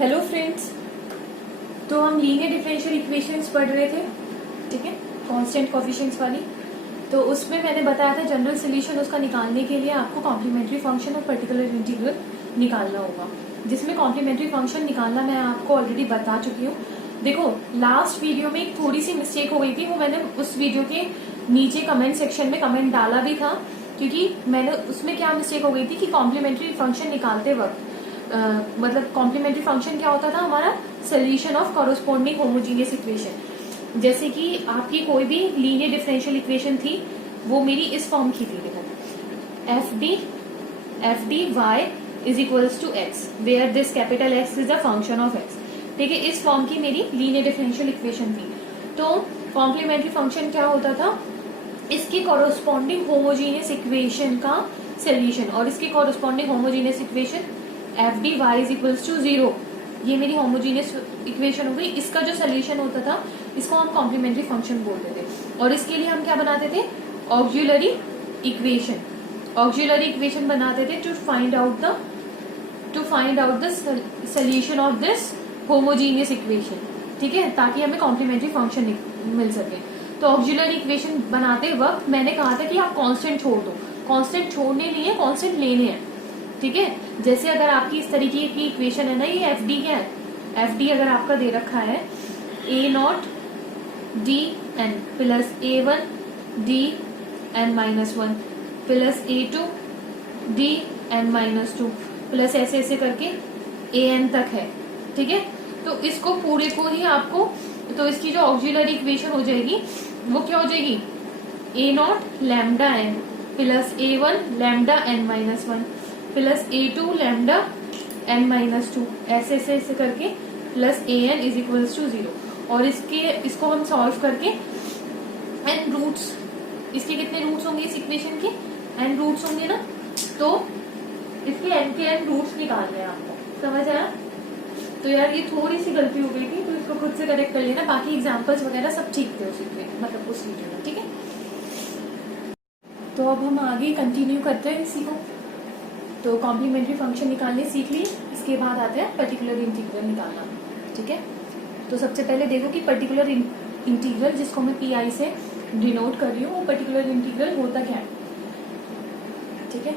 Hello friends, तो हम linear differential equations पढ़ रहे थे, ठीक है, कांस्टेंट कोफिशिएंट्स वाली। तो उसमें मैंने बताया था जनरल सोल्यूशन उसका निकालने के लिए आपको कॉम्प्लीमेंट्री फंक्शन और पर्टिकुलर इंटीग्रल निकालना होगा, जिसमें कॉम्प्लीमेंट्री फंक्शन निकालना मैं आपको ऑलरेडी बता चुकी हूँ। देखो, लास्ट वीडियो में एक थोड़ी सी मिस्टेक हो गई थी, वो मैंने उस वीडियो के नीचे कमेंट सेक्शन में कमेंट डाला भी था, क्योंकि मैंने उसमें क्या मिस्टेक हो गई थी कि कॉम्प्लीमेंट्री फंक्शन निकालते वक्त मतलब कॉम्प्लीमेंट्री फंक्शन क्या होता था हमारा, solution of corresponding homogeneous equation. जैसे कि आपकी कोई भी लीनियर डिफरेंशियल इक्वेशन थी, वो मेरी इस फॉर्म की थी, देखो, F D Y is equals to X where this capital X is a function of X. ठीक है, इस फॉर्म की मेरी लीनियर डिफरेंशियल इक्वेशन थी। तो कॉम्प्लीमेंट्री फंक्शन क्या होता था, इसकी कॉरस्पॉन्डिंग होमोजीनियस इक्वेशन का सोल्यूशन, और इसकी corresponding homogeneous equation F D Y is equals to 0, ये मेरी होमोजीनियस इक्वेशन हो गई। इसका जो सोल्यूशन होता था इसको हम कॉम्प्लीमेंट्री फंक्शन बोलते थे, और इसके लिए हम क्या बनाते थे, ऑक्सिलरी इक्वेशन। ऑक्सिलरी इक्वेशन बनाते थे to find out the solution of this homogeneous equation, ठीक है, ताकि हमें कॉम्प्लीमेंट्री फंक्शन मिल सके। तो ऑक्सिलरी इक्वेशन बनाते वक्त मैंने कहा था कि आप कांस्टेंट छोड़ दो, कांस्टेंट छोड़ने नहीं है, कांस्टेंट लेने हैं, ठीक है। जैसे अगर आपकी इस तरीके की इक्वेशन है ना, ये एफ डी क्या है, एफ डी अगर आपका दे रखा है a naught d n plus a one d n minus one plus a two d n minus two plus ऐसे ऐसे करके ए एन तक है, ठीक है। तो इसको पूरे को ही आपको, तो इसकी जो ऑक्सिलरी इक्वेशन हो जाएगी वो क्या हो जाएगी, a naught lambda n plus a one lambda n minus one plus a two lambda n minus two, ऐसे ऐसे ऐसे करके plus a n is equals to 0। और इसको हम सॉल्व करके एन रूट्स, इसके कितने रूट्स होंगे इस इक्वेशन के, एन रूट्स होंगे ना, तो इसके एन के एन रूट्स निकालने हैं आपको, समझ आया। तो यार ये थोड़ी सी गलती हो गई थी, तो इसको खुद से करेक्ट कर लेना, बाकी एग्जाम्पल्स वगैरह सब ठीक थे उस मतलब उस वीडियो में, ठीक है। तो अब हम आगे कंटिन्यू करते हैं इसी को। तो कॉम्प्लीमेंट्री फंक्शन निकालने सीख लिए, इसके बाद आते हैं पर्टिकुलर इंटीग्रल निकालना, ठीक है। तो सबसे पहले देखो कि पर्टिकुलर इंटीग्रल, जिसको मैं पी आई से डिनोट कर रही हूँ, वो पर्टिकुलर इंटीग्रल होता क्या है, ठीक है।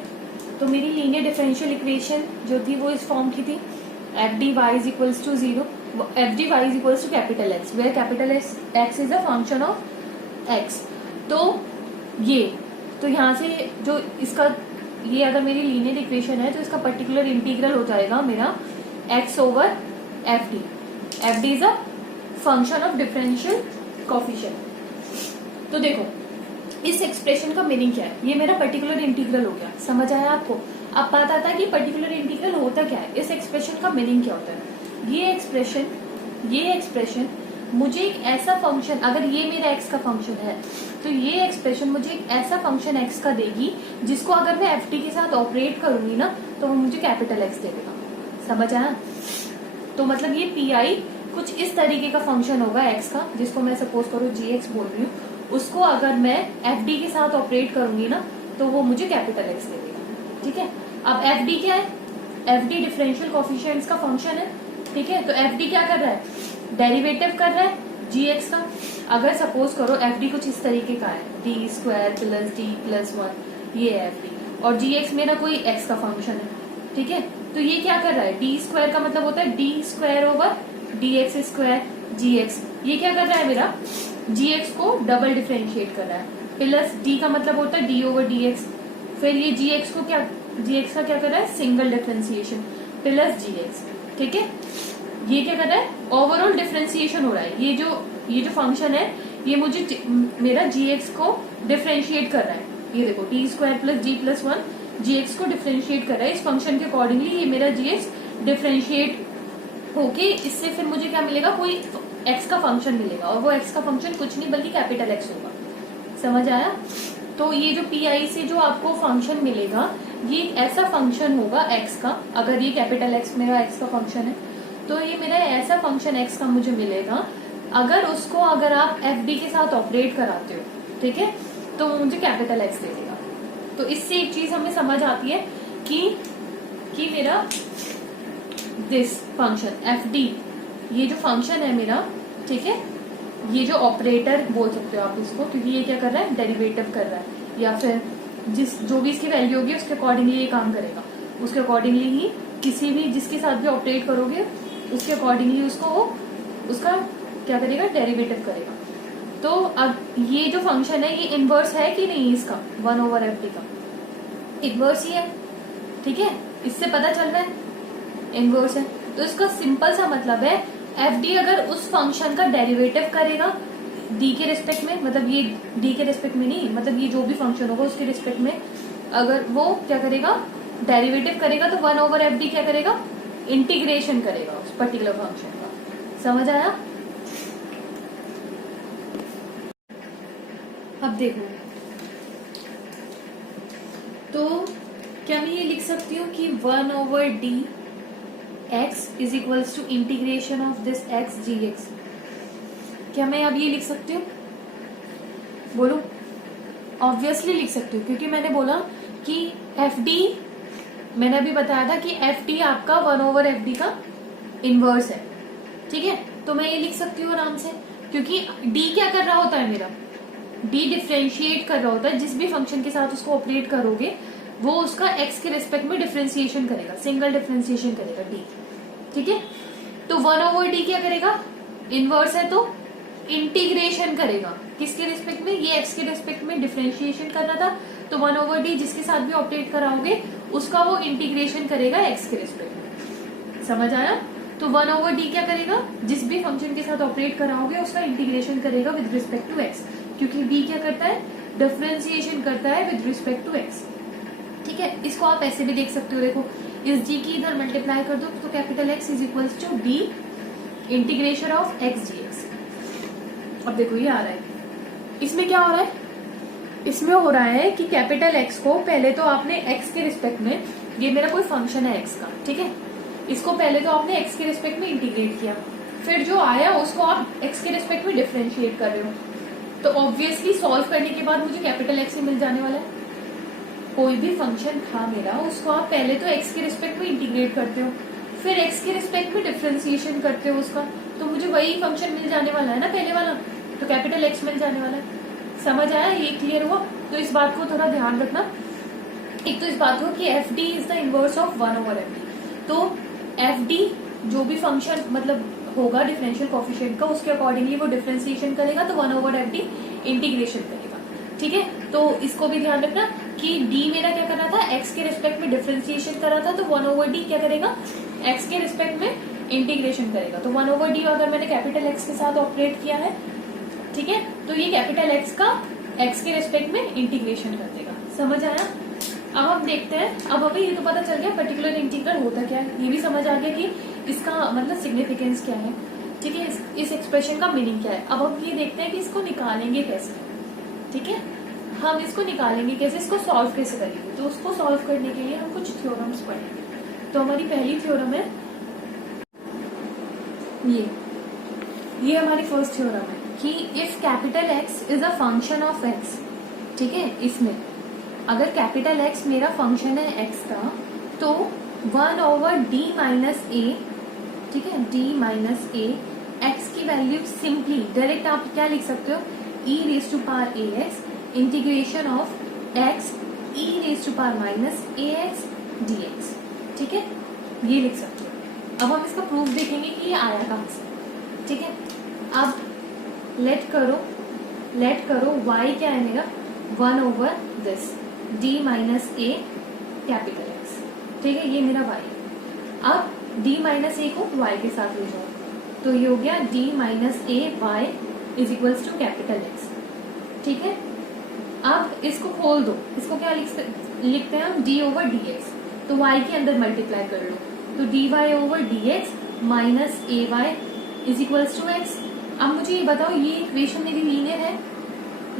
तो मेरी लीनियर डिफरेंशियल इक्वेशन जो थी वो इस फॉर्म की थी, F D Y is equals to 0, F D Y is equals to capital X where capital X is a function of X. तो यहाँ से जो इसका, ये अगर मेरी लीनियर इक्वेशन है तो इसका पर्टिकुलर इंटीग्रल हो जाएगा मेरा x over F D. F D is a function of differential coefficient. तो देखो, इस एक्सप्रेशन का मीनिंग क्या है, ये मेरा पर्टिकुलर इंटीग्रल हो गया, समझ आया आपको। अब पता था कि पर्टिकुलर इंटीग्रल होता क्या है, इस एक्सप्रेशन का मीनिंग क्या होता है। ये एक्सप्रेशन मुझे एक ऐसा फंक्शन, अगर ये मेरा एक्स का फंक्शन है तो ये एक्सप्रेशन मुझे एक ऐसा फंक्शन एक्स का देगी जिसको अगर मैं एफ टी के साथ ऑपरेट करूंगी ना तो वो मुझे कैपिटल एक्स दे देगा, समझ आया। तो मतलब ये पी आई कुछ इस तरीके का फंक्शन होगा एक्स का, जिसको मैं सपोज करो जी एक्स बोल रही हूँ, उसको अगर मैं एफ डी के साथ ऑपरेट करूंगी ना तो वो मुझे कैपिटल एक्स दे देगा, ठीक है। अब एफ डी क्या है, एफ डी डिफरेंशियल कोफिशिएंट्स का फंक्शन है, ठीक है। तो एफ डी क्या कर रहा है, डेरिवेटिव कर रहा है जी एक्स का। अगर सपोज करो एफ डी कुछ इस तरीके का है, d square plus D plus one, ये है एफ डी, और जी एक्स मेरा कोई एक्स का फंक्शन है, ठीक है। तो ये क्या कर रहा है, डी स्क्वायर का मतलब होता है d square over d x square g x. ये क्या कर रहा है, मेरा जी एक्स को डबल डिफरेंशिएट कर रहा है, प्लस डी का मतलब होता है डी ओवर डी एक्स। फिर ये जी एक्स को क्या, जी एक्स का क्या कर रहा है, सिंगल डिफरेंशिएशन प्लस जी एक्स, ठीक है। ये क्या कर रहा है, ओवरऑल डिफरेंशिएशन हो रहा है। ये जो फंक्शन है ये मुझे मेरा जी एक्स को डिफरेंशिएट कर रहा है, ये देखो डी स्क्वायर प्लस जी प्लस वन जी एक्स को डिफरेंशिएट कर रहा है। इस फंक्शन के अकॉर्डिंगली ये मेरा जी एक्स डिफरेंशिएट होके इससे फिर मुझे क्या मिलेगा, कोई एक्स का फंक्शन मिलेगा, और वो एक्स का फंक्शन कुछ नहीं बल्कि कैपिटल एक्स होगा, समझ आया। तो ये जो पी आई से जो आपको फंक्शन मिलेगा ये ऐसा फंक्शन होगा एक्स का, अगर ये कैपिटल एक्स मेरा एक्स का फंक्शन है तो ये मेरा ऐसा फंक्शन एक्स का मुझे मिलेगा अगर उसको अगर आप एफ डी के साथ ऑपरेट कराते हो, ठीक है, तो वो मुझे कैपिटल एक्स दे देगा। तो इससे एक चीज हमें समझ आती है कि मेरा दिस फंक्शन एफ डी, ये जो फंक्शन है मेरा, ठीक है, ये जो ऑपरेटर बोल सकते हो आप इसको, क्योंकि ये क्या कर रहा है, डेरिवेटिव कर रहा है, या फिर जो भी इसकी वैल्यू होगी उसके अकॉर्डिंगली ये काम करेगा, उसके अकॉर्डिंगली ही किसी भी जिसके साथ भी ऑपरेट करोगे उसके अकॉर्डिंगली उसका क्या करेगा, डेरिवेटिव करेगा। तो अब ये जो फंक्शन है ये इनवर्स है कि नहीं इसका 1/f का, इनवर्स ही है, ठीक है, इससे पता चल रहा है इनवर्स है। तो इसका सिंपल सा मतलब है एफ डी अगर उस फंक्शन का डेरिवेटिव करेगा डी के रिस्पेक्ट में, मतलब ये डी के रिस्पेक्ट में नहीं, मतलब ये जो भी फंक्शन होगा उसके रिस्पेक्ट में अगर वो क्या करेगा, डेरिवेटिव करेगा, तो 1/f डी क्या करेगा, इंटीग्रेशन करेगा उस पर्टिकुलर फंक्शन का। समझ आया? अब देखो, तो क्या मैं ये लिख सकती हूँ कि 1/d x is equals to integration of this x dx, क्या मैं अब ये लिख सकती हूँ? बोलो। ऑब्वियसली लिख सकती हूँ, क्योंकि मैंने बोला कि एफ डी, मैंने अभी बताया था कि एफ डी आपका 1/f का इनवर्स है, ठीक है, तो मैं ये लिख सकती हूँ आराम से, क्योंकि डी क्या कर रहा होता है मेरा, डी डिफ्रेंशिएट कर रहा होता है, जिस भी फंक्शन के साथ उसको ऑपरेट करोगे वो उसका एक्स के रिस्पेक्ट में डिफ्रेंसिएशन करेगा, सिंगल डिफ्रेंसिएशन करेगा डी, ठीक है। तो 1/d क्या करेगा, इनवर्स है तो इंटीग्रेशन करेगा, किसके रिस्पेक्ट में, ये एक्स के रिस्पेक्ट में डिफ्रेंशिएशन करना था, तो 1/d जिसके साथ भी ऑपरेट कराओगे उसका वो इंटीग्रेशन करेगा एक्स के रिस्पेक्ट में। समझ आया? तो 1/d क्या करेगा, जिस भी फंक्शन के साथ ऑपरेट कराओगे उसका इंटीग्रेशन करेगा विद रिस्पेक्ट टू एक्स, क्योंकि d क्या करता है, डिफरेंशिएशन करता है विद रिस्पेक्ट टू एक्स, ठीक है। इसको आप ऐसे भी देख सकते हो, देखो इस g की इधर मल्टीप्लाई कर दो तो capital X is equals to d integration of x dx। अब देखो ये आ रहा है, इसमें क्या हो रहा है, इसमें हो रहा है कि कैपिटल X को पहले तो आपने x के रिस्पेक्ट में, ये मेरा कोई फंक्शन है x का, ठीक है, इसको पहले तो आपने x के रिस्पेक्ट में इंटीग्रेट किया, फिर जो आया उसको आप x के रिस्पेक्ट में डिफरेंशिएट कर रहे हो, तो ऑब्वियसली सॉल्व करने के बाद मुझे कैपिटल X ही मिल जाने वाला है। कोई भी फंक्शन था मेरा, उसको आप पहले तो x के रिस्पेक्ट में इंटीग्रेट करते हो, फिर x के रिस्पेक्ट में डिफरेंशिएशन करते हो उसका, तो मुझे वही फंक्शन मिल जाने वाला है ना पहले वाला, तो कैपिटल X मिल जाने वाला है। समझ आया? ये क्लियर हुआ? तो इस बात को थोड़ा ध्यान रखना। एक तो इस बात को कि F D is the inverse of 1/f D, तो एफ डी जो भी फंक्शन मतलब होगा डिफरेंशियल कोफिशिएंट का, उसके अकॉर्डिंगली वो डिफरेंशिएशन करेगा, तो 1/f डी इंटीग्रेशन करेगा, ठीक है। तो इसको भी ध्यान रखना कि d मेरा क्या कर रहा था, x के रिस्पेक्ट में डिफरेंशिएशन कर रहा था, तो 1/d क्या करेगा, x के रिस्पेक्ट में इंटीग्रेशन करेगा, तो 1/d अगर मैंने कैपिटल X के साथ ऑपरेट किया है, ठीक है, तो ये कैपिटल X का x के रिस्पेक्ट में इंटीग्रेशन कर देगा। समझ आया? अब हम देखते हैं, अब अभी ये तो पता चल गया पर्टिकुलर इंटीग्रल होता क्या है, ये भी समझ आ गया कि इसका मतलब सिग्निफिकेंस क्या है, ठीक है, इस एक्सप्रेशन का मीनिंग क्या है। अब हम ये देखते हैं कि इसको निकालेंगे कैसे, ठीक है, हम इसको निकालेंगे कैसे, इसको सॉल्व कैसे करेंगे। तो उसको सॉल्व करने के लिए हम कुछ थ्योरम्स पढ़ेंगे। तो हमारी पहली थ्योरम है ये हमारी फर्स्ट थ्योरम है कि if capital X is a function of X, ठीक है, इसमें अगर कैपिटल X मेरा फंक्शन है X का, तो 1/d माइनस a, ठीक है, d माइनस a, x की वैल्यू सिंपली डायरेक्ट आप क्या लिख सकते हो, e raise to power ax integration of x e raise to power minus ax dx, ठीक है, ये लिख सकते हो। अब हम इसका प्रूफ देखेंगे कि ये आया कहां से, ठीक है। अब लेट करो y क्या है मेरा, 1/this d minus a capital X, ठीक है, ये मेरा y है। अब d माइनस a को y के साथ ले जाओ, तो ये हो गया d minus a y is equals to capital X, ठीक है। अब इसको खोल दो, इसको क्या लिखते हैं हम, d/dx, तो y के अंदर मल्टीप्लाई कर लो, तो dy/dx minus ay is equals to x। अब मुझे ये बताओ, ये इक्वेशन मेरी लीनियर है,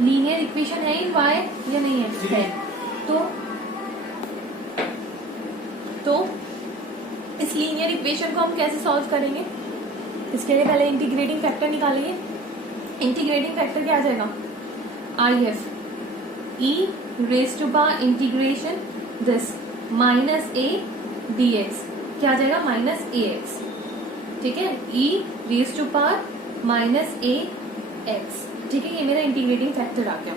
लीनियर इक्वेशन है इन y या नहीं है? तो इस लीनियर इक्वेशन को हम कैसे सॉल्व करेंगे, इसके लिए पहले इंटीग्रेटिंग फैक्टर निकालेंगे। इंटीग्रेटिंग फैक्टर क्या आ जाएगा, IF e raise to power integration this minus a dx क्या आ जाएगा, माइनस ए एक्स, ठीक है, e raise to power minus a x, ठीक है, ये मेरा इंटीग्रेटिंग फैक्टर आ गया,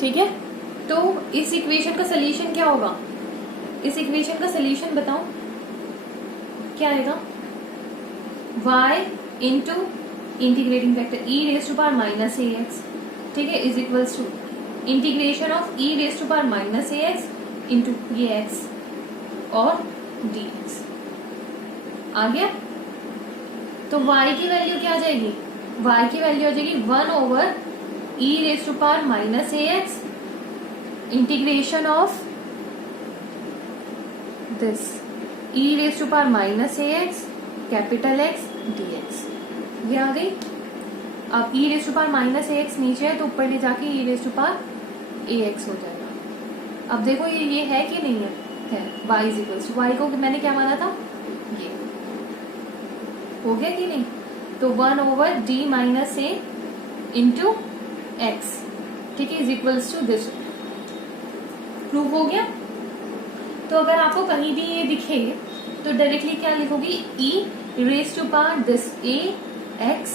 ठीक है। तो इस इक्वेशन का सोल्यूशन क्या होगा, इस इक्वेशन का सोल्यूशन बताओ क्या आएगा, y into integrating factor e raise to power minus a x, ठीक है, is equals to integration of e raise to power minus a x into ये एक्स और डी एक्स आ गया। तो y की वैल्यू क्या आ जाएगी, y की वैल्यू आ जाएगी 1 over e raise to power minus a x integration of this e raise to power minus a x capital x d x, ये आ गई। अब e raise to power minus a x नीचे है तो ऊपर ले जाके e raise to power a x हो जाएगा। अब देखो ये है कि नहीं है y is equals to, y को मैंने क्या माना था, ये हो गया कि नहीं, तो 1 over d minus a into x, ठीक है, is equals to this, prove हो गया। तो अगर आपको कहीं भी ये दिखे तो डायरेक्टली क्या लिखोगी, e raise to power this a x,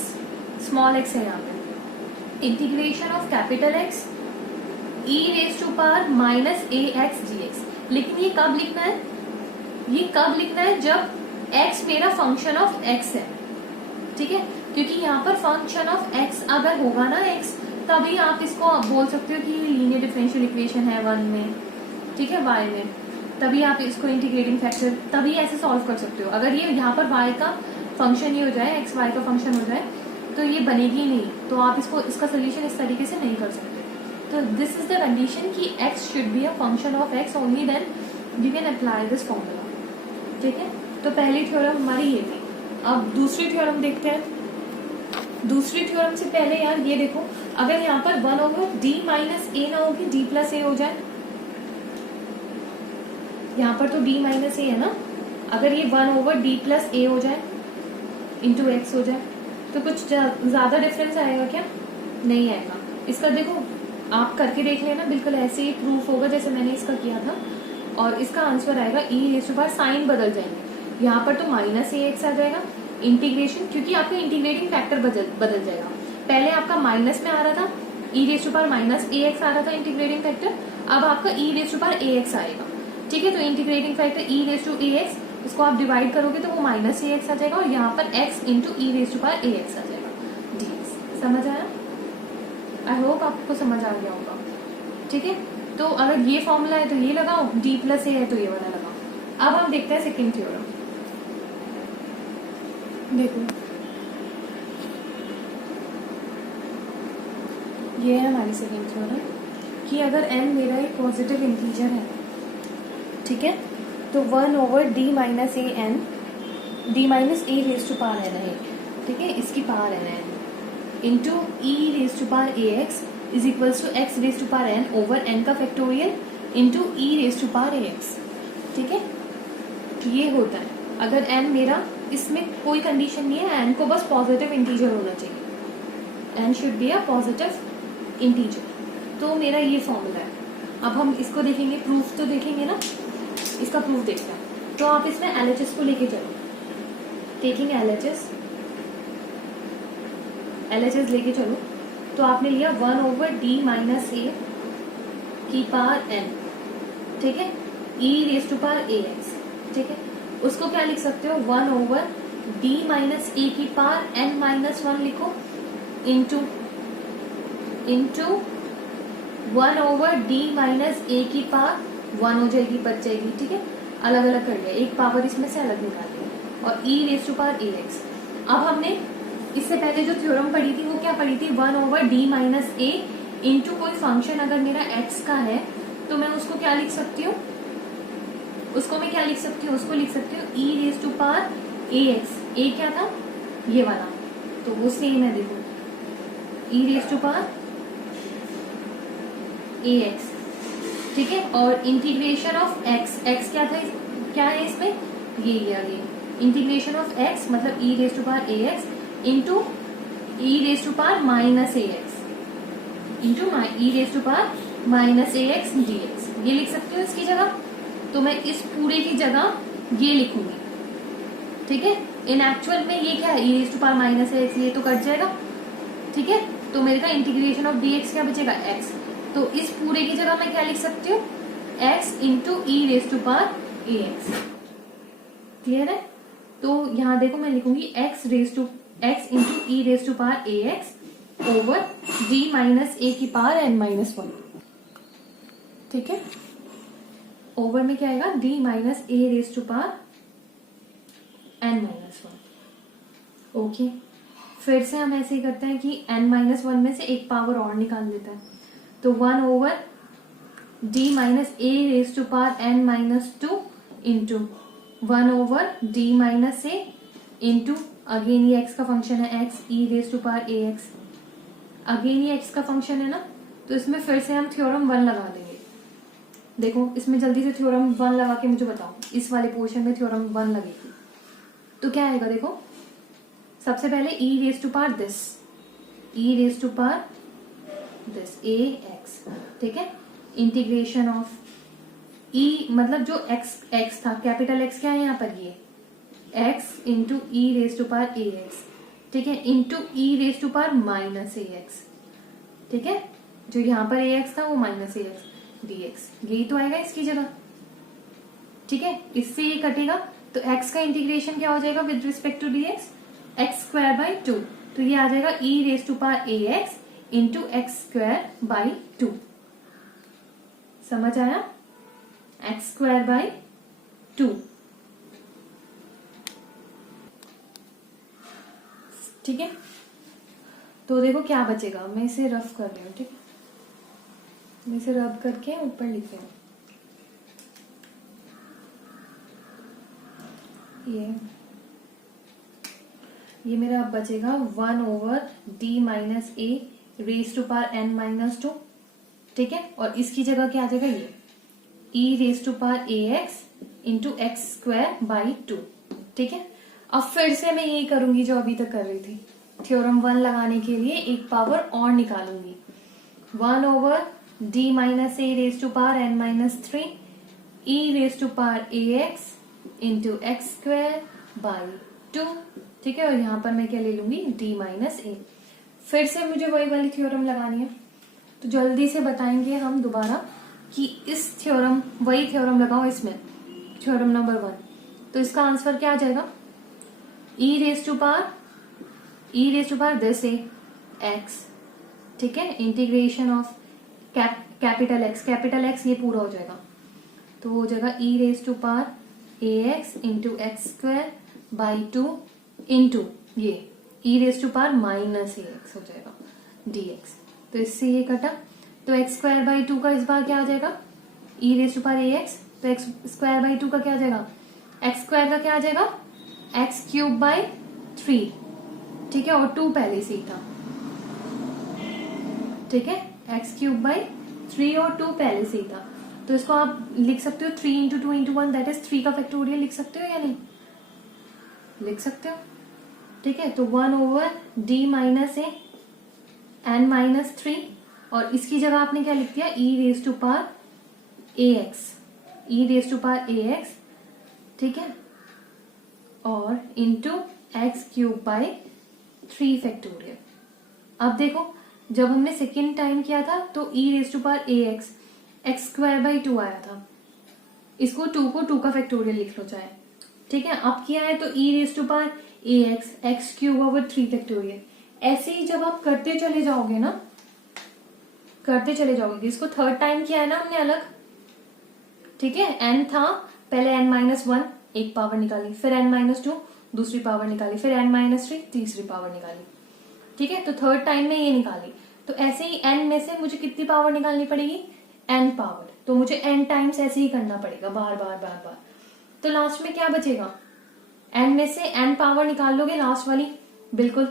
small x है यहाँ पे, integration of capital x e raise to power minus a x d x. लेकिन ये कब लिखना है, ये कब लिखना है जब x मेरा फंक्शन ऑफ x है, ठीक है, क्योंकि यहाँ पर फंक्शन ऑफ x अगर होगा ना x, तभी आप इसको बोल सकते हो कि लीनियर डिफरेंशियल इक्वेशन है 1 में, ठीक है, y में, तभी आप इसको इंटीग्रेटिंग फैक्टर तभी ऐसे सॉल्व कर सकते हो। अगर ये यहाँ पर y का फंक्शन ही हो जाए, x y का फंक्शन हो जाए, तो ये बनेगी ही नहीं, तो आप इसको इसका सोल्यूशन इस तरीके से नहीं कर सकते। तो दिस इज द कंडीशन कि x should be a function of x, only then you can apply this formula, ठीक है। तो पहली थ्योरम हमारी ये थी। अब दूसरी थ्योरम देखते हैं। दूसरी थ्योरम से पहले यार ये देखो, अगर यहाँ पर 1 ओवर डी माइनस ए ना होगी, डी प्लस ए हो जाए, यहाँ पर तो d माइनस ए है ना, अगर ये 1 ओवर डी प्लस ए हो जाए इंटू एक्स हो जाए, तो कुछ ज्यादा डिफरेंस आएगा क्या, नहीं आएगा। इसका देखो आप करके देख लेना, बिल्कुल ऐसे ही प्रूफ होगा जैसे मैंने इसका किया था, और इसका आंसर आएगा e raise to power, sign बदल जाएंगे, यहाँ पर तो माइनस ए एक्स आ जाएगा, इंटीग्रेशन, क्योंकि आपका इंटीग्रेटिंग फैक्टर बदल जाएगा। पहले आपका माइनस में आ रहा था, e raise to power minus a x आ रहा था इंटीग्रेटिंग फैक्टर, अब आपका e raise to power a x आएगा, ठीक है। तो integrating factor e raise to a x, इसको आप डिवाइड करोगे तो वो माइनस ए एक्स आ जाएगा, और यहाँ पर x into e raise to power a x आ जाएगा, डी एक्स। समझ आया? आई होप आपको समझ आ गया होगा, ठीक है। तो अगर ये फॉर्मूला है तो ये लगाओ, डी प्लस ए है तो ये वाला लगाओ। अब हम देखते हैं सेकेंड थ्योरम। देखो ये है हमारी सेकेंड थ्योरम कि अगर n मेरा एक पॉजिटिव इंटीजर है, ठीक है, तो 1 over d minus a n, d minus a raise to power n है, ठीक है, इसकी पावर एन है, into e raise to power a x is equals to x raise to power n over n का factorial into e raise to power a x, ठीक है। ये होता है अगर एन मेरा, इसमें कोई कंडीशन नहीं है, एन को बस पॉजिटिव इंटीजर होना चाहिए, n should be a positive integer, तो मेरा ये फॉर्मूला है। अब हम इसको देखेंगे, प्रूफ तो देखेंगे ना, इसका प्रूफ देखते हैं। तो आप इसमें एलएचएस को लेके चलो, टेकिंग एलएचएस लेके चलो, तो आपने लिया 1 ओवर डी माइनस ए की पावर एन, ठीक है, e raise to power a x, ठीक है। उसको क्या लिख सकते हो, 1 ओवर डी माइनस ए की पावर एन माइनस 1 लिखो, into 1 over d minus a की पावर 1 हो जाएगी, बच जाएगी, ठीक है, अलग अलग कर लिया, एक पावर इसमें से अलग निकाल लिया, और e raise to power a x. अब हमने इससे पहले जो थ्योरम पढ़ी थी वो क्या पढ़ी थी, 1 over d minus a into कोई फंक्शन अगर मेरा एक्स का है तो मैं उसको क्या लिख सकती हूँ, उसको मैं क्या लिख सकती हूँ, उसको लिख सकती हूँ e raise to power a x. A क्या था, ये वाला, तो वो सेम है, देखो e raise to power a x, ठीक है, और इंटीग्रेशन ऑफ एक्स, एक्स क्या था, क्या है इसमें, ये आ गई इंटीग्रेशन ऑफ एक्स, मतलब e raise to power a x into e raise to power minus a x, into e raise to power minus a x d x, ये लिख सकती हूँ इसकी जगह। तो मैं इस पूरे की जगह ये लिखूंगी, ठीक है। इन एक्चुअल में ये क्या है, e raise to power minus x, ये तो कट जाएगा, ठीक है। तो मेरे का इंटीग्रेशन ऑफ dx क्या बचेगा, x। तो इस पूरे की जगह मैं क्या लिख सकती हूँ, x into e raise to power a x. Clear है। तो यहाँ देखो मैं लिखूंगी x into e raise to power a x over d minus a की पावर n माइनस वन, ठीक है। ओवर में क्या आएगा, d minus a raise to power n minus one. Okay, फिर से हम ऐसे ही करते हैं कि n माइनस वन में से एक पावर और निकाल देता है, तो 1 over d minus a raise to power n minus two into 1 over d minus a into again ये x का फंक्शन है, x e raise to power a x, again ये x का फंक्शन है ना, तो इसमें फिर से हम थ्योरम 1 लगा देंगे। देखो इसमें जल्दी से थ्योरम 1 लगा के मुझे बताओ, इस वाले पोर्शन में थ्योरम 1 लगेगी तो क्या आएगा। देखो सबसे पहले e raise to power this, e raise to power this a x, ठीक है। इंटीग्रेशन ऑफ e मतलब जो x था, कैपिटल x क्या है यहाँ पर, ये x into e raise to power a x, ठीक है, into e raise to power minus a x, ठीक है। जो यहाँ पर ए एक्स था वो minus a x d x, यही तो आएगा इसकी जगह, ठीक है। इससे ये कटेगा तो x का इंटीग्रेशन क्या हो जाएगा with respect to d x, x square by two, तो ये आ जाएगा e raise to power a x into x square by two. समझ आया, एक्स स्क्वायर बाई टू, ठीक है। तो देखो क्या बचेगा, मैं इसे रफ कर रही हूँ, ठीक है, मैं इसे रब करके ऊपर लिख रही हूँ। ये मेरा अब बचेगा 1 over d minus a raise to power n minus two, ठीक है। और इसकी जगह क्या आ जाएगा, ये e raise to power a x into x square by two, ठीक है। अब फिर से मैं यही करूंगी जो अभी तक कर रही थी, थ्योरम 1 लगाने के लिए एक पावर और निकालूंगी, 1 over d minus a raise to power n minus three e raise to power a x into x square by two, ठीक है। और यहाँ पर मैं क्या ले लूंगी, d माइनस ए। फिर से मुझे वही वाली थ्योरम लगानी है, तो जल्दी से बताएंगे हम दोबारा कि इस थ्योरम, वही थ्योरम लगाओ इसमें, थ्योरम नंबर 1। तो इसका आंसर क्या आ जाएगा, e raise to power this a x, ठीक है, इंटीग्रेशन ऑफ कैपिटल एक्स ये पूरा हो जाएगा, तो वो हो जाएगा e raise to power a x into x square by two into ये e raise to power minus a x हो जाएगा dx। तो इससे ये कटा, तो एक्स स्क्वायर बाई टू का इस बार क्या आ जाएगा, e raise to power a x, तो एक्स स्क्वायर बाई टू का क्या आ जाएगा, एक्स स्क्वायर का क्या आ जाएगा, एक्स क्यूब बाई थ्री, ठीक है, और टू पहले से ही था, ठीक है, एक्स क्यूब बाई थ्री और टू पहले से ही था। तो इसको आप लिख सकते हो 3 into two into one, that is 3 का फैक्टोरियल लिख सकते हो या नहीं, लिख सकते हो, ठीक है। तो 1 over d minus a n minus three, और इसकी जगह आपने क्या लिख दिया, e raise to power a x, e raise to power a x, ठीक है, और into x cube by 3 factorial. अब देखो जब हमने सेकेंड टाइम किया था तो e raise to power a x, x square by two आया था, इसको 2 को 2 का फैक्टोरियल लिख लो चाहे, ठीक है। अब किया है तो e raise to power a x, x cube over 3 factorial. ऐसे ही जब आप करते चले जाओगे ना, करते चले जाओगे, इसको थर्ड टाइम किया है ना हमने अलग, ठीक है, n था पहले n माइनस वन एक पावर निकाली, फिर n माइनस टू दूसरी पावर निकाली, फिर n माइनस थ्री तीसरी पावर निकाली, ठीक है। तो थर्ड टाइम में ये निकाली, तो ऐसे ही n में से मुझे कितनी पावर निकालनी पड़ेगी, n पावर, तो मुझे n टाइम्स ऐसे ही करना पड़ेगा, बार बार बार बार। तो लास्ट में क्या बचेगा, n में से n पावर निकाल लोगे लास्ट वाली, बिल्कुल,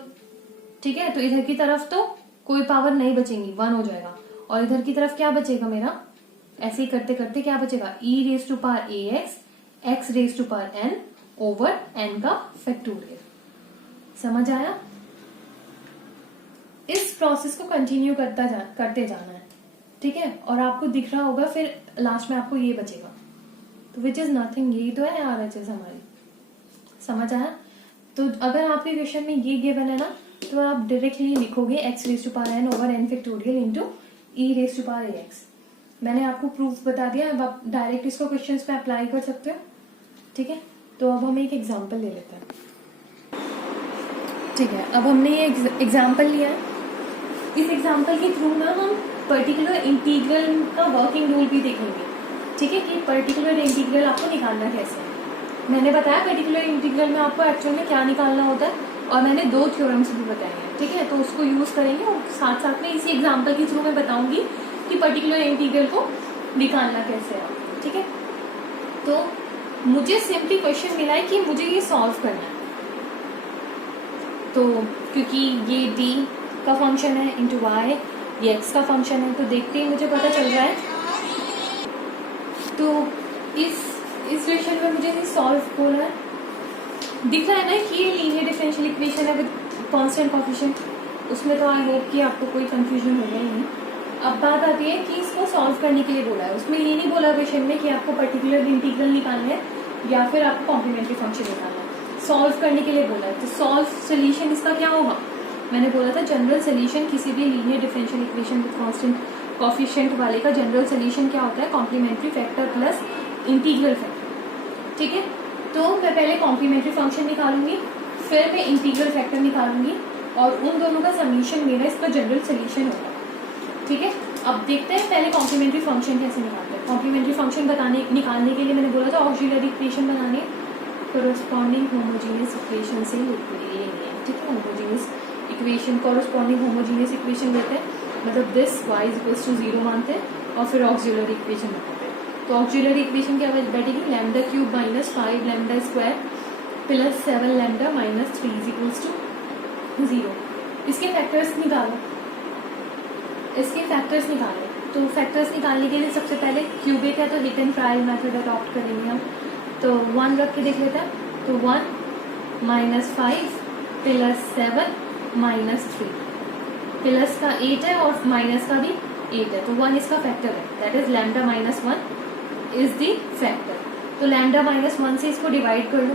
ठीक है। तो इधर की तरफ तो कोई पावर नहीं बचेंगी, 1 हो जाएगा, और इधर की तरफ क्या बचेगा मेरा, ऐसे ही करते करते क्या बचेगा, e raise to power a x, x raise to power n over n का फैक्टोरियल। समझ आया, इस प्रोसेस को कंटिन्यू करते जाना है, ठीक है। और आपको दिख रहा होगा फिर लास्ट में आपको ये बचेगा, तो विच इज नथिंग, यही तो है RHS हमारी। समझ आया? तो अगर आपके क्वेश्चन में ये गिवन है ना, तो आप डायरेक्टली लिखोगे x raise to power n over n factorial into e raise to power ax। मैंने आपको प्रूफ बता दिया, अब आप डायरेक्ट इसको क्वेश्चंस पे अप्लाई कर सकते हो। ठीक है, तो अब हम एक एग्जांपल ले लेते हैं। ठीक है, अब हमने ये एग्जांपल लिया है। इस एग्जांपल के थ्रू ना हम पर्टिकुलर इंटीग्रल का वर्किंग रूल भी देखेंगे। ठीक है, कि पर्टिकुलर इंटीग्रल आपको निकालना कैसे है। मैंने बताया पर्टिकुलर इंटीग्रल में आपको एक्चुअल में क्या निकालना होता है, और मैंने 2 थ्योरम्स भी बताए हैं। ठीक है, तो उसको यूज करेंगे और साथ साथ में इसी एग्जांपल के थ्रू मैं बताऊंगी कि पर्टिकुलर इंटीग्रल को निकालना कैसे है। ठीक है, तो मुझे सिंपली क्वेश्चन मिला है कि मुझे ये सॉल्व करना है। तो क्योंकि ये d का फंक्शन है इंटू वाई, ये x का फंक्शन है, तो देखते ही मुझे पता चल रहा है। तो इस क्वेश्चन में मुझे सॉल्व होना है। दिख रहा है ना कि ये लीनियर डिफरेंशियल इक्वेशन है विद कांस्टेंट कोएफिशिएंट। उसमें तो आई होप कि आपको कोई कंफ्यूजन होगा ही नहीं। अब बात आती है कि इसको सॉल्व करने के लिए बोला है। उसमें ये नहीं बोला क्वेश्चन में कि आपको पर्टिकुलर इंटीग्रल निकालना है या फिर आपको कॉम्प्लीमेंट्री फंक्शन निकालना है। सॉल्व करने के लिए बोला है। तो सॉल्व सोल्यूशन इसका क्या होगा? मैंने बोला था जनरल सोल्यूशन किसी भी linear differential equation with constant coefficient वाले का जनरल सोल्यूशन क्या होता है? Complementary factor plus integral factor. ठीक है, तो मैं पहले कॉम्प्लीमेंट्री फंक्शन निकालूंगी, फिर मैं इंटीग्रल फैक्टर निकालूंगी, और उन दोनों का समीशन मेरा इसका जनरल सोल्यूशन होगा। ठीक है, अब देखते हैं पहले कॉम्प्लीमेंट्री फंक्शन कैसे निकालते हैं। कॉम्प्लीमेंट्री फंक्शन निकालने के लिए मैंने बोला था ऑक्सिलरी इक्वेशन बनाने कोरोस्पॉन्डिंग होमोजीनियस इक्वेशन से लेनी है। ठीक है, homogeneous equation corresponding homogeneous equation लेते हैं, मतलब दिस y इक्वल्स टू 0 मानते हैं और फिर ऑक्सिलरी इक्वेशन बनाते हैं। तो ऑक्सिलरी इक्वेशन क्या बैठेगी? Lambda cube minus 5 lambda square plus 7 lambda minus 3 equals to 0। इसके फैक्टर्स निकालो। तो फैक्टर्स निकालने के लिए सबसे पहले क्यूबिक है तो hit and trial method adopt करेंगे हम। तो 1 रख के देख लेते हैं। तो 1 माइनस 5 प्लस 7 माइनस 3, प्लस का 8 है और माइनस का भी 8 है, तो 1 इसका फैक्टर है। That is lambda minus 1 is the factor. तो लैम्डा माइनस 1 से इसको डिवाइड कर लो।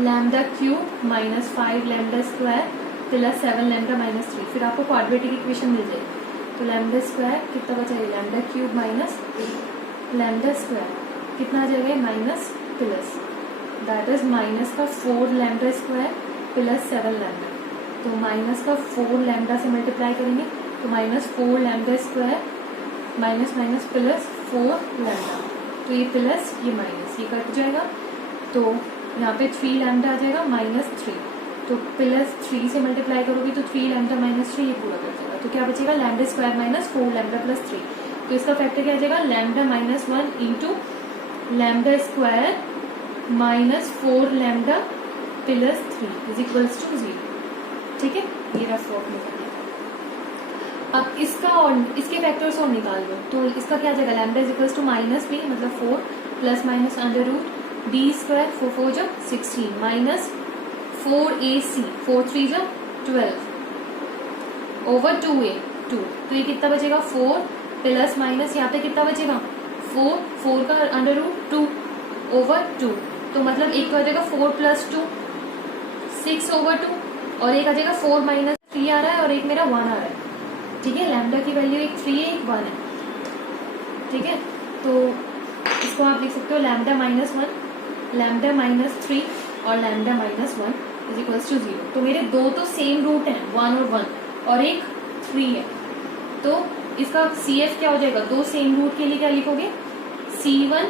Lambda cube minus 5 lambda square plus 7 lambda minus 3, फिर आपको क्वाड्रेटिक इक्वेशन मिल जाएगी। तो लैम्डा स्क्वायर कितना बचा? Lambda cube minus lambda square कितना आ जाएगा? Minus plus, that is minus का 4 लैम्डा स्क्वायर प्लस 7 लैम्डा। तो माइनस का 4 लैम्डा से मल्टीप्लाई करेंगे तो minus 4 lambda square minus minus plus 4 lambda. तो ये प्लस ये माइनस ये कट जाएगा, तो यहाँ पे 3 लैम्डा आ जाएगा माइनस 3। तो प्लस 3 से मल्टीप्लाई करोगे तो 3 लैम्डा माइनस 3 ये पूरा कर जाएगा। तो क्या बचेगा? Lambda square minus 4 lambda plus 3। तो इसका फैक्टर क्या आ जाएगा? Lambda minus 1 into lambda square minus 4 lambda plus 3 is equals to 0। ठीक है, ये रफ वर्क निकाल लिया। अब इसका और इसके फैक्टर्स और निकाल लो। तो इसका क्या आ जाएगा? Lambda is equals to minus b मतलब 4 plus minus under root d square 4 4 जब 16 माइनस 4ac 4 3 जब 12 ओवर 2a 2। तो ये कितना बचेगा? 4 प्लस माइनस यहाँ पे कितना बचेगा? 4 का अंडर रूट 2 ओवर 2। तो मतलब एक तो आ जाएगा 4 प्लस 2 6 ओवर 2, और एक आ जाएगा 4 माइनस 3 आ रहा है और एक मेरा 1 आ रहा है। ठीक है, लैम्डा की वैल्यू एक 3 है एक 1 है। ठीक है, तो इसको आप लिख सकते हो लैम्डा माइनस 1 लैम्डा माइनस 3 और lambda minus 1 is equals to 0। तो मेरे दो तो सेम रूट हैं 1 और 1 और एक 3 है। तो इसका CF क्या हो जाएगा? दो सेम रूट के लिए क्या लिखोगे? C1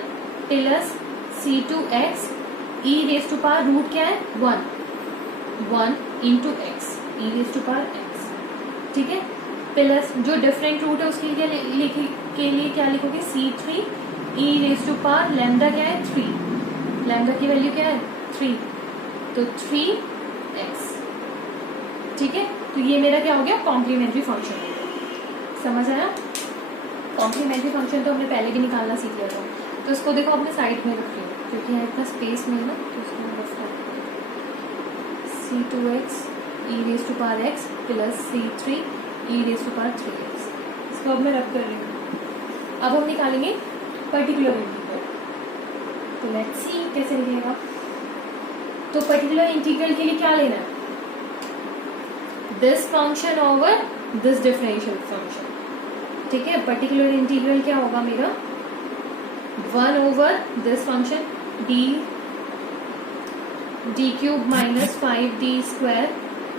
plus C2x e raise to power root क्या है? 1 into x e raise to power x. ठीक है, प्लस जो डिफरेंट रूट है उसके लिए क्या लिखोगे? C3 e raise to power lambda क्या है? 3। लैम्डा की वैल्यू क्या है? 3, तो 3x। ठीक है, तो ये मेरा क्या हो गया? Complementary function. समझ आया? कॉम्प्लीमेंट्री फंक्शन तो हमने पहले भी निकालना सीख लिया था। तो इसको देखो अपने साइड में रखिए क्योंकि यहाँ इतना स्पेस में है ना, तो इसको C2x e raise to power x plus C3 e raise to power 3x। इसको अब मैं रख कर रही हूँ। अब हम निकालेंगे पर्टिकुलर इंटीग्रल। तो लेट्स सी कैसे लिखेगा। तो पर्टिकुलर इंटीग्रल के लिए क्या लेना है, this function over this differential function, ठीक है। पर्टिकुलर इंटीग्रल क्या होगा मेरा, 1 over this function d cube minus 5d square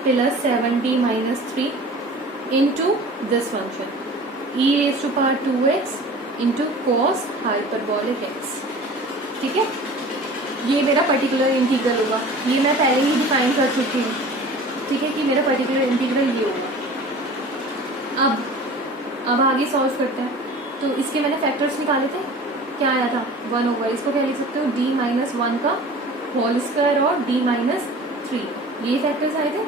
plus 7d minus 3 into this function e raise to power 2x into cos hyperbolic x, ठीक है। ये मेरा particular integral होगा, ये मैं पहले ही डिफाइन कर चुकी हूँ, ठीक है, कि मेरा पर्टिकुलर इंटीग्रल ये होगा। अब आगे सॉल्व करते हैं। तो इसके मैंने फैक्टर्स निकाले थे, क्या आया था 1 ओवर, इसको क्या लिख सकते हो d माइनस 1 का होल स्क्वायर और d माइनस 3, ये फैक्टर्स आए थे,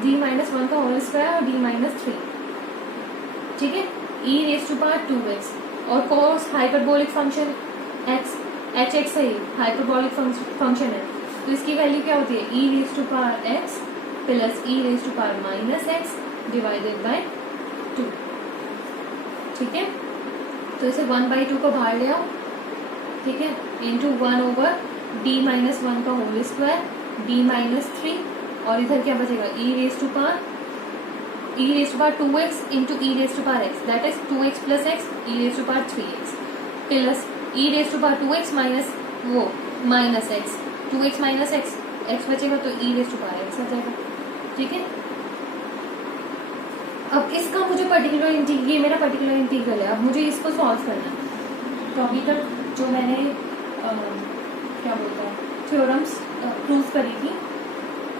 d माइनस 1 का होल स्क्वायर और d माइनस 3, ठीक है। e raise to power 2x और cos hyperbolic function x h x है, हाइपरबोलिक फंक्शन है, तो इसकी वैल्यू क्या होती है, e raise to power x plus e raise to power minus x divided by 2, ठीक है। तो इसे 1/2 को बाहर ले आओ, ठीक है, इंटू 1 ओवर d माइनस 1 का होल स्क्वायर d माइनस 3 और इधर क्या बचेगा e raise to power 2x into e raise to power x, that is 2x plus x e raise to power 3x plus e raise to power 2x minus वो minus x, 2x minus x बचेगा तो e raise to power x आ जाएगा, ठीक है। अब इसका मुझे पर्टिकुलर इंटीग्रल, ये मेरा पर्टिकुलर इंटीग्रल है, अब मुझे इसको सॉल्व करना है। तो अभी तक जो मैंने क्या बोलता है थ्योरम्स प्रूव करी थी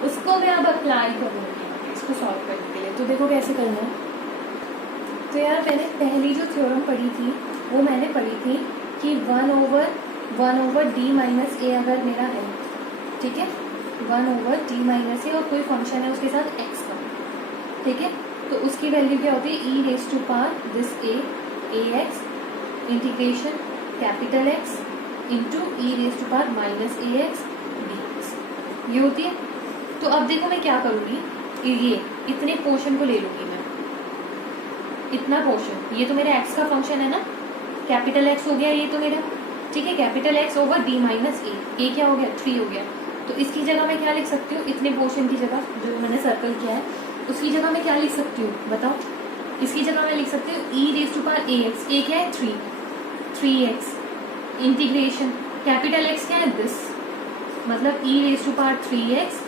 उसको मैं अब अप्लाई करूँगी इसको सॉल्व करने के लिए। तो देखो कैसे करना है। तो यार मैंने पहली जो थ्योरम पढ़ी थी वो मैंने पढ़ी थी कि 1 ओवर d माइनस ए अगर मेरा है, ठीक है, 1 ओवर d माइनस ए और कोई फंक्शन है उसके साथ x का, ठीक है, तो उसकी वैल्यू क्या होती है e raise to power this a x integration capital X into e raise to power minus a x dx, ये होती है। तो अब देखो मैं क्या करूँगी, ये इतने पोर्शन को ले लूँगी मैं, इतना पोर्शन, ये तो मेरा x का फंक्शन है ना, कैपिटल X हो गया ये तो मेरा, ठीक है, capital X over d minus a क्या हो गया 3 हो गया। तो इसकी जगह मैं क्या लिख सकती हूँ, इतने पोर्शन की जगह जो मैंने सर्कल किया है उसकी जगह मैं क्या लिख सकती हूँ बताओ, इसकी जगह मैं लिख सकती हूँ e raise to power ax, a क्या है 3x इंटीग्रेशन कैपिटल X क्या है दिस, मतलब e raise to power 3x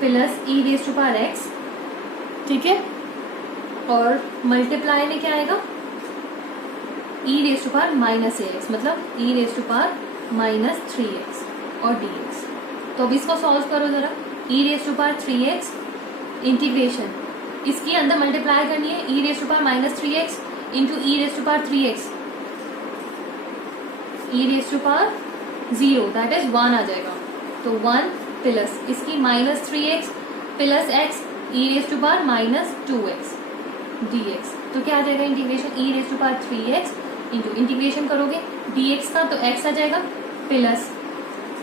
plus e raise to power x, ठीक है, और मल्टीप्लाई में क्या आएगा e raise to power minus ax, मतलब e raise to power minus 3x और dx। तो अब इसको सॉल्व करो जरा, e raise to power 3x integration, इसकी अंदर मल्टीप्लाई करनी है e raise to power minus 3x into e raise to power 3x, e raise to power 0 that is 1 आ जाएगा। तो 1 प्लस इसकी minus 3x plus x e raise to power minus 2x dx, तो क्या आ जाएगा integration e raise to power 3x into integration करोगे dx का तो x आ जाएगा plus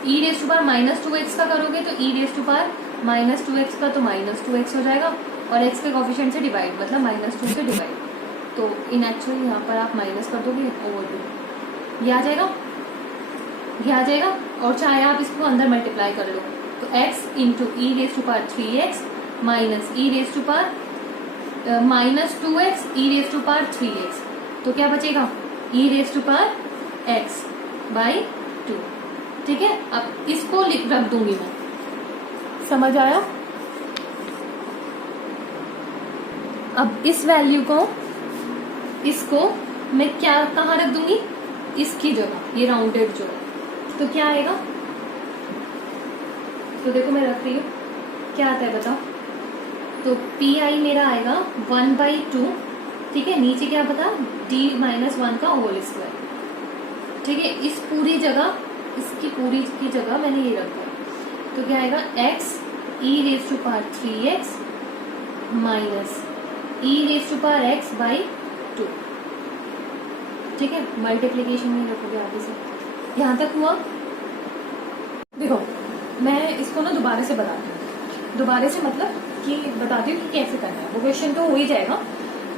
e raise to power minus 2x का करोगे तो e raise to power minus 2x का तो माइनस 2x हो जाएगा और x के कोफिशिएंट से डिवाइड, मतलब माइनस 2 से डिवाइड, तो इन एक्चुअल यहाँ पर आप माइनस कर दोगे ओवर 2, ये आ जाएगा, ये आ जाएगा। और चाहे आप इसको अंदर मल्टीप्लाई कर लो तो x into e raise to power 3x minus e raise to power minus 2x e raise to power 3x, तो क्या बचेगा e raise to power x by 2, ठीक है। अब इसको रख दूंगी मैं, समझ आया। अब इस वैल्यू को, इसको मैं क्या कहाँ रख दूंगी, इसकी जगह, ये राउंडेड जो है, तो क्या आएगा, तो देखो मैं रख रही हूँ, क्या आता है बताओ, तो पी आई मेरा आएगा 1/2, ठीक है, नीचे क्या पता d माइनस 1 का होल स्क्वायर, ठीक है, इस पूरी जगह, इसकी पूरी की जगह मैंने ये रखा, तो क्या आएगा x e raise to power 3x minus e raise to power x by 2, ठीक है, मल्टीप्लीकेशन में रखोगे आगे से, यहाँ तक हुआ। देखो मैं इसको ना दोबारा से बताती हूँ, दोबारा से मतलब कि बताती हूँ कि कैसे करना है, वो क्वेश्चन तो हो ही जाएगा।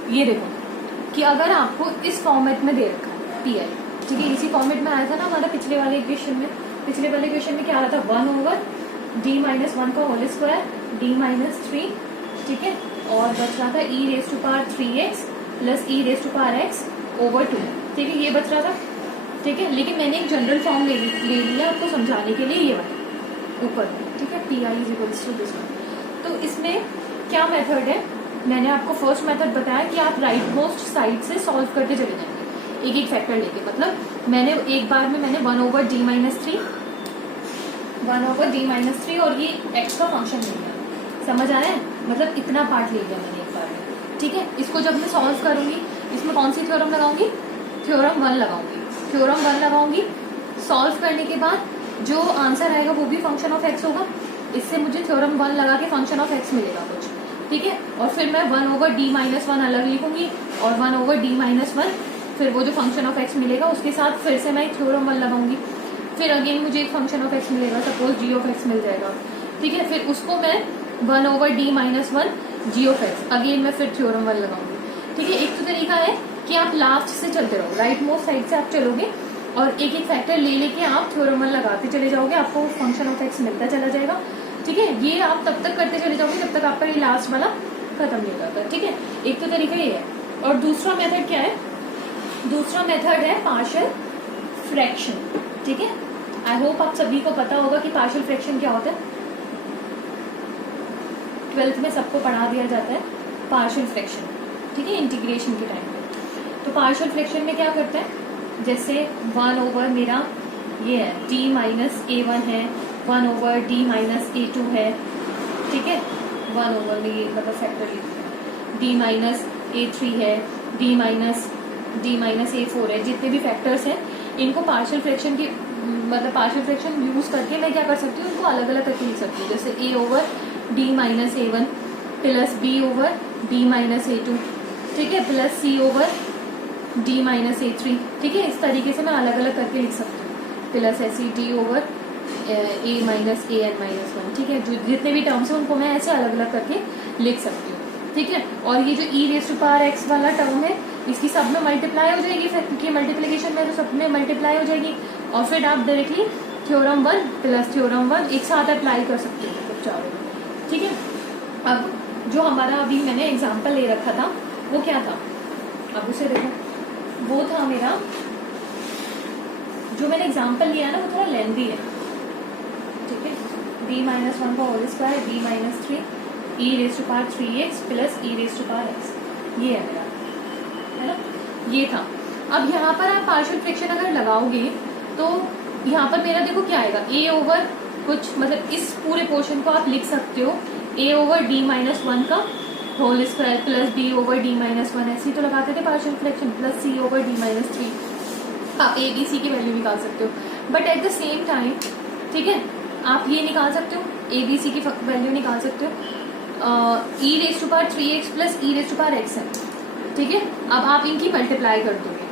ये देखो कि अगर आपको इस फॉर्मेट में दे रखा है पी आई, ठीक है, इसी फॉर्मेट में आया था ना हमारा पिछले वाले इक्वेशन में, पिछले वाले क्वेश्चन में क्या आ रहा था, 1/d-1 का होल स्क्वायर d-3, ठीक है, और बच रहा था e⁻3x प्लस e⁻x/2, ठीक है, ये बच रहा था, ठीक है। लेकिन मैंने एक जनरल फॉर्म ले लिया आपको समझाने के लिए, ये वाला ऊपर, ठीक है, pi=this। तो इसमें क्या मेथड है, मैंने आपको फर्स्ट मेथड बताया कि आप राइट मोस्ट साइड से सॉल्व करते चले जाएंगे एक एक फैक्टर लेके। मतलब मैंने एक बार में 1/d-3 और ये x का फंक्शन ले लिया, समझ आया है, मतलब इतना पार्ट ले लिया मैंने एक बार में, ठीक है। इसको जब मैं सॉल्व करूंगी, इसमें कौन सी थ्योरम लगाऊंगी, थ्योरम 1 लगाऊंगी। सॉल्व करने के बाद जो आंसर आएगा वो भी फंक्शन ऑफ x होगा, इससे मुझे थ्योरम 1 लगा के फंक्शन ऑफ x मिलेगा कुछ, ठीक है। और फिर मैं 1/d-1 अलग लिखूंगी और 1/d-1 फिर वो जो फंक्शन ऑफ x मिलेगा उसके साथ फिर से मैं थ्योरम 1 लगाऊंगी, फिर अगेन मुझे एक फंक्शन ऑफ x मिलेगा, सपोज g ऑफ x मिल जाएगा, ठीक है। फिर उसको मैं 1/d-1 g of x, again मैं फिर थ्योरम 1 लगाऊंगी, ठीक है। एक तो तरीका है कि आप लास्ट से चलते रहो, राइट मोस्ट साइड से आप चलोगे और एक एक फैक्टर ले लेके आप थ्योरम 1 लगाते चले जाओगे, आपको फंक्शन ऑफ x मिलता चला जाएगा, ठीक है। ये आप तब तक करते चले जाओगे जब तक आपका ये लास्ट वाला खत्म नहीं हो जाता, ठीक है। एक तो तरीका ये है। और दूसरा मेथड क्या है, दूसरा मेथड है पार्शियल फ्रैक्शन, ठीक है। आई होप आप सभी को पता होगा कि पार्शियल फ्रैक्शन क्या होता है, 12th में सबको पढ़ा दिया जाता है पार्शियल फ्रैक्शन, ठीक है, इंटीग्रेशन के टाइम पे। तो पार्शियल फ्रैक्शन में क्या करते हैं, जैसे 1/, मेरा ये है d-a1 है, 1/d-a2 है, ठीक है, 1/, में ये मतलब फैक्टर लिखते हैं, d-a3 है, d-a4 है, जितने भी फैक्टर्स हैं इनको पार्शियल फ्रैक्शन की मतलब पार्शियल फ्रैक्शन यूज करके मैं क्या कर सकती हूँ, इनको अलग अलग करके लिख सकती हूँ। जैसे a/d-a1 प्लस b/d-a2, ठीक है, प्लस c/d-a3, ठीक है। इस तरीके से मैं अलग अलग करके लिख सकती हूँ, प्लस ऐसी d/a-an-1, ठीक है। जो जितने भी टर्म्स हैं उनको मैं ऐसे अलग अलग करके लिख सकती हूँ, ठीक है। और ये जो e⁻x वाला टर्म है इसकी सब में मल्टीप्लाई हो जाएगी, फिर क्योंकि मल्टीप्लीकेशन में तो सब में मल्टीप्लाई हो जाएगी, और फिर आप डायरेक्टली थ्योरम 1 प्लस थ्योरम 1 एक साथ अप्लाई कर सकते हो सब चारों, ठीक है। अब जो हमारा अभी मैंने एग्जाम्पल ले रखा था वो क्या था, अब उसे देखो, वो था मेरा जो मैंने एग्जाम्पल लिया ना वो थोड़ा लेंथी है, ठीक है। d-1 का whole square d-3 e⁻3x plus e⁻x, ये है मेरा, है ना, ये था। अब यहाँ पर आप पार्शियल फ्रैक्शन अगर लगाओगे तो यहाँ पर मेरा देखो क्या आएगा, a/ कुछ मतलब इस पूरे पोर्शन को आप लिख सकते हो a/d-1 का होल स्क्वायर प्लस b/d-1, ऐसे तो लगाते थे पार्शियल फ्रैक्शन, प्लस c/d-3, आप a b c की वैल्यू निकाल सकते हो। But at the same time, ठीक है, आप ये निकाल सकते हो, a b c की वैल्यू निकाल सकते हो, e⁻3x प्लस e⁻x है, ठीक है। अब आप इनकी मल्टीप्लाई कर दोगे,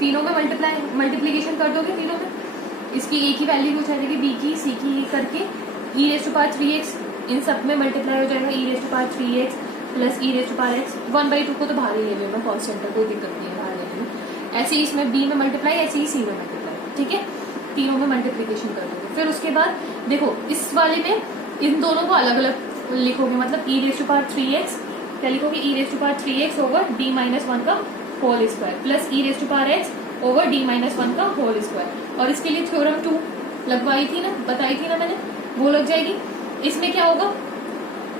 तीनों में मल्टीप्लीकेशन कर दोगे तीनों में, इसकी a की वैल्यू पूछा जाएगी, b की, c की करके e⁻3x इन सब में मल्टीप्लाई हो जाएगा, e⁻3x प्लस e⁻x, 1/2 को तो बाहर ही ले लो, मैं कॉन्स्टेंट है, कोई दिक्कत नहीं है, बाहर ले लो। ऐसे ही इसमें b में मल्टीप्लाई, ऐसे ही c में मल्टीप्लाई, ठीक है, तीनों में मल्टीप्लीकेशन कर दोगे। फिर उसके बाद देखो इस वाले में इन दोनों को अलग अलग लिखोगे, मतलब e⁻3x क्या लिखोगे, e⁻3x ओवर d-1 का whole square plus e⁻x over d-1 का होल स्क्वायर, और इसके लिए थ्योरम 2 लगवाई थी ना, बताई थी ना मैंने, वो लग जाएगी। इसमें क्या होगा,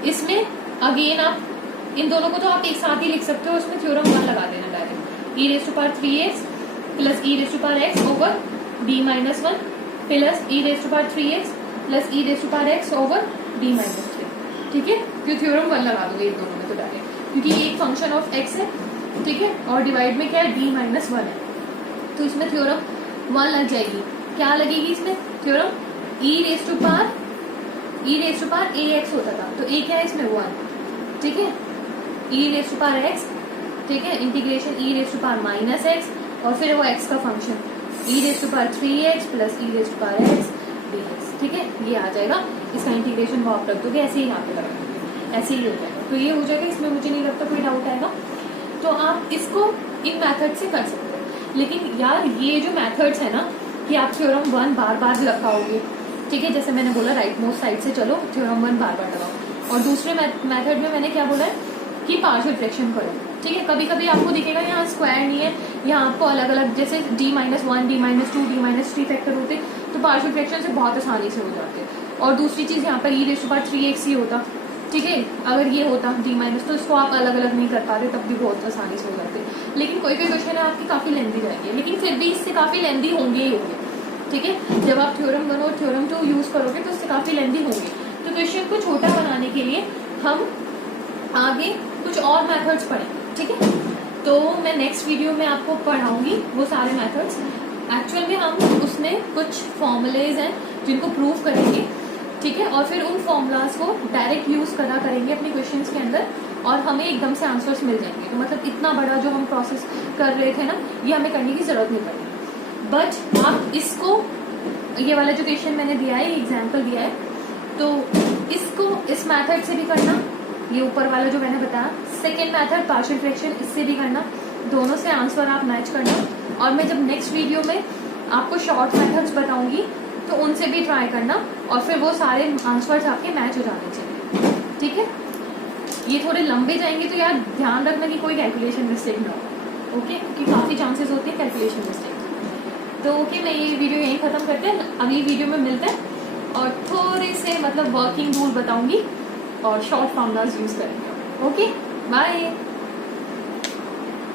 इसमें अगेन आप इन दोनों को तो आप एक साथ ही लिख सकते हो, इसमें थ्योरम 1 लगा देना direct, e⁻3x plus e⁻x over d-1 plus e⁻3x plus e⁻x over d-3, ठीक है, क्यों थ्योरम 1 लगा दोगे इन दोनों में तो डायरेक्ट, क्योंकि ये एक फंक्शन ऑफ x है, ठीक है, और डिवाइड में क्या है, d-1 है, तो इसमें थ्योरम 1 लग जाएगी। क्या लगेगी इसमें थ्योरम, e⁻ax होता था, तो a क्या है इसमें 1, ठीक है, e⁻x, ठीक है, इंटीग्रेशन e⁻−x और फिर वो x का function e⁻3x plus e⁻x dx, ठीक है, ये आ जाएगा, इसका इंटीग्रेशन वो आप रख दोगे, ऐसे ही यहाँ पे रख दोगे, ऐसे ही हो जाएगा, तो ये हो जाएगा, इसमें मुझे नहीं लगता कोई डाउट आएगा। तो आप इसको इन मेथड से कर सकते हो, लेकिन यार ये जो मेथड्स है ना कि आप थ्योरम 1 बार बार लगाओगे, ठीक है। जैसे मैंने बोला राइट मोस्ट साइड से चलो थ्योरम 1 बार बार लगाओ। और दूसरे मेथड में मैंने क्या बोला है कि पार्शियल फ्रैक्शन करो, ठीक है। कभी कभी आपको दिखेगा यहाँ स्क्वायर नहीं है, यहाँ आपको अलग अलग जैसे d-1, d-2, d-3 फैक्टर होते तो पार्शियल फ्रैक्शन से बहुत आसानी से हो जाते। और दूसरी चीज यहाँ पर e⁻3x ही होता, ठीक है। अगर ये होता d- तो इसको आप अलग अलग नहीं कर पाते, तब भी बहुत आसानी से हो जाते। लेकिन कोई कोई क्वेश्चन है आपकी काफी लेंदी जाएंगे, लेकिन फिर भी इससे काफी लेंदी होंगे ही होंगे, ठीक है। जब आप थ्योरम 1 और थ्योरम 2 यूज करोगे तो इससे काफी लेंदी होंगे। तो क्वेश्चन को छोटा बनाने के लिए हम आगे कुछ और मेथड्स पढ़ेंगे, ठीक है। तो मैं नेक्स्ट वीडियो में आपको पढ़ाऊंगी वो सारे मेथड्स। एक्चुअल में हम उसमें कुछ फॉर्मूलेज हैं जिनको प्रूव करेंगे, ठीक है। और फिर उन फॉर्मूलाज को डायरेक्ट यूज करा करेंगे अपने क्वेश्चंस के अंदर और हमें एकदम से आंसर्स मिल जाएंगे। तो मतलब इतना बड़ा जो हम प्रोसेस कर रहे थे ना, ये हमें करने की जरूरत नहीं पड़ेगी। बट आप इसको, ये वाला जो क्वेश्चन मैंने दिया है, एग्जाम्पल दिया है, तो इसको इस मैथड से भी करना, ये ऊपर वाला जो मैंने बताया सेकेंड मैथड पार्शियल फ्रैक्शन, इससे भी करना, दोनों से आंसर आप मैच करना। और मैं जब नेक्स्ट वीडियो में आपको शॉर्ट मेथड्स बताऊंगी तो उनसे भी ट्राई करना और फिर वो सारे आंसर्स आपके मैच हो जाने चाहिए, ठीक है। ये थोड़े लंबे जाएंगे तो यार ध्यान रखना कि कोई कैलकुलेशन मिस्टेक ना हो, ओके, क्योंकि काफी चांसेस होते हैं कैलकुलेशन मिस्टेक। तो ओके, मैं ये वीडियो यहीं खत्म करते हैं, अगली वीडियो में मिलते हैं और थोड़े से मतलब वर्किंग रूल बताऊंगी और शॉर्ट फॉर्मूलाज यूज करेंगे। Okay, bye.